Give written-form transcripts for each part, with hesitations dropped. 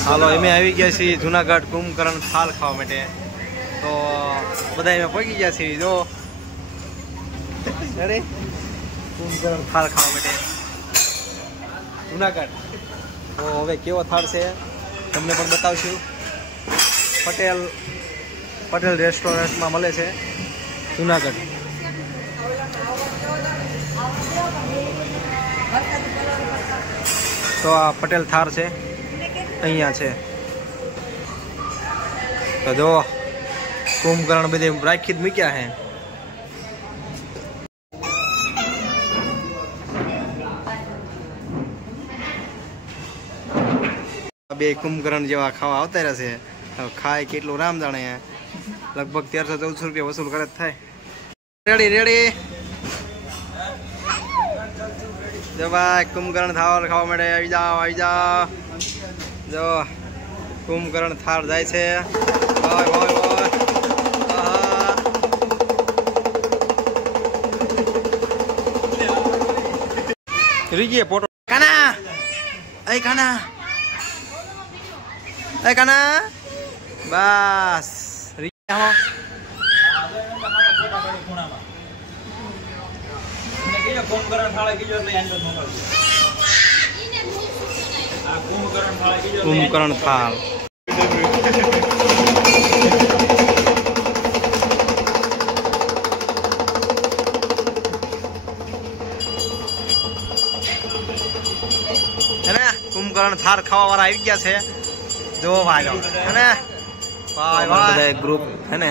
હાલો અમે આવી ગયા છીએ જુનાગઢ કુંભકરણ થાળ ખાવા માટે। તો બધા અમે પહોંચી ગયા છીએ। જો અરે કુંભકરણ થાળ ખાવા માટે જુનાગઢ। તો હવે કેવો થાળ છે તમને પણ બતાવશું। પટેલ રેસ્ટોરન્ટમાં મળે છે જુનાગઢ। તો આ પટેલ થાળ છે અહીંયા છે। તો જો કુંભકરણ બધે રાખી જ મૂક્યા છે। બે કુંભકરણ જેવા ખાવા આવતા રહેશે। ખાય કેટલું રામ જાણે। લગભગ 1300-1400 રૂપિયા વસૂલ કરે થાય। રેડી રેડી જો ભાઈ કુંભકરણ થાળ ખાવા માટે આવી જાઓ આવી જાઓ। જો કુંભકરણ થાળ જાય છે। રીજીએ પોટો કાના એ કાના એ કાના બસ રીજીએ કુંભકરણ થાળ કુંભકરણ થાળ ખાવા વાળા આવી ગયા છે। જો ભાઈ હે બધા ગ્રુપ હે ને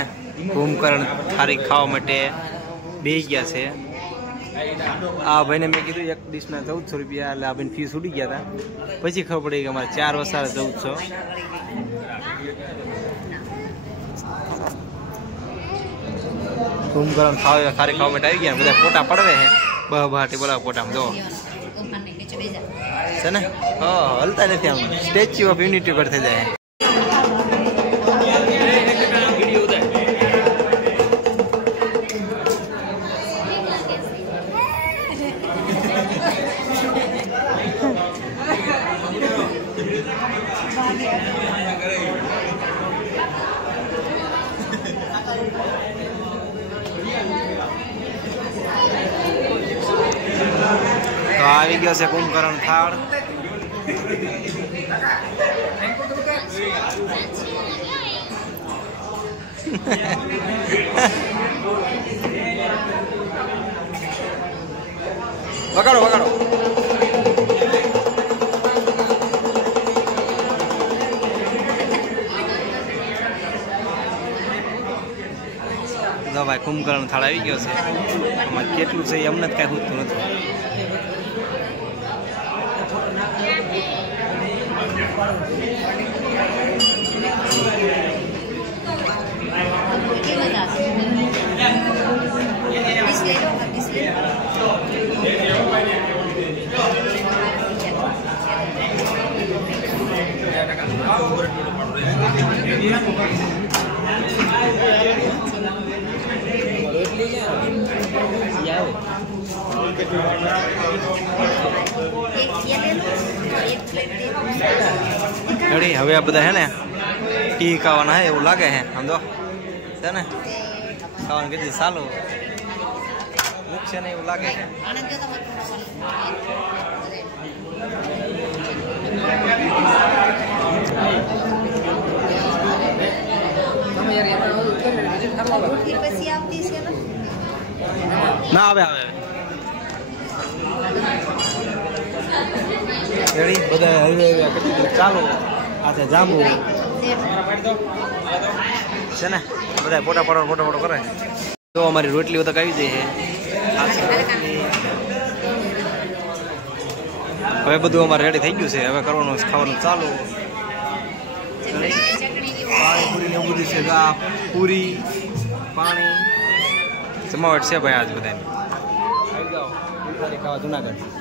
કુંભકરણ થાળી ખાવા માટે બેસી ગયા છે। આ ભાઈને મેં કીધું એક ડીશના 1400 રૂપિયા એટલે આ ભાઈને ફીસ ઉડી ગયા હતા। પછી ખબર પડી કે અમારે 4 વસારે 1400। કુંભકરણ થાળી ખાવા માટે આવી ગયા। બધા ફોટા પડવે છે બહાટી બોલાવ ફોટામાં જો છે ને હલતા નથી આમ સ્ટેચ્યુ ઓફ યુનિટી પર થઈ જાય। તો આવી ગયો છે કુંભકરણ થાળ। વગાડો વગાડો ભાઈ કુંભકરણ થાળ આવી ગયો છે। આમાં કેટલું છે અમને જ કઈ પૂછતું નથી। હવે આ બધા હે ને ટી ખાવાના હે એવું લાગે હે સમજો છે ને ખાવાનું કીધું ચાલુ મૂકશે ને એવું લાગે છે। ના આવે આવે રેડી બધા હવે ચાલો આ છે જાંબુ છે ને બધા ફોટા ફોટો કરે। તો અમારી રોટલીઓ તો આવી જાય છે। હવે બધું અમારે રેડી થઈ ગયું છે। હવે કરવાનું ખાવાનું ચાલુ। પાણીપુરી ને એવું બધું છે। પૂરી પાણી જમાવટ છે ભાઈ આજ બધાને। આવી જાઓ ખાવા જુનાગઢ।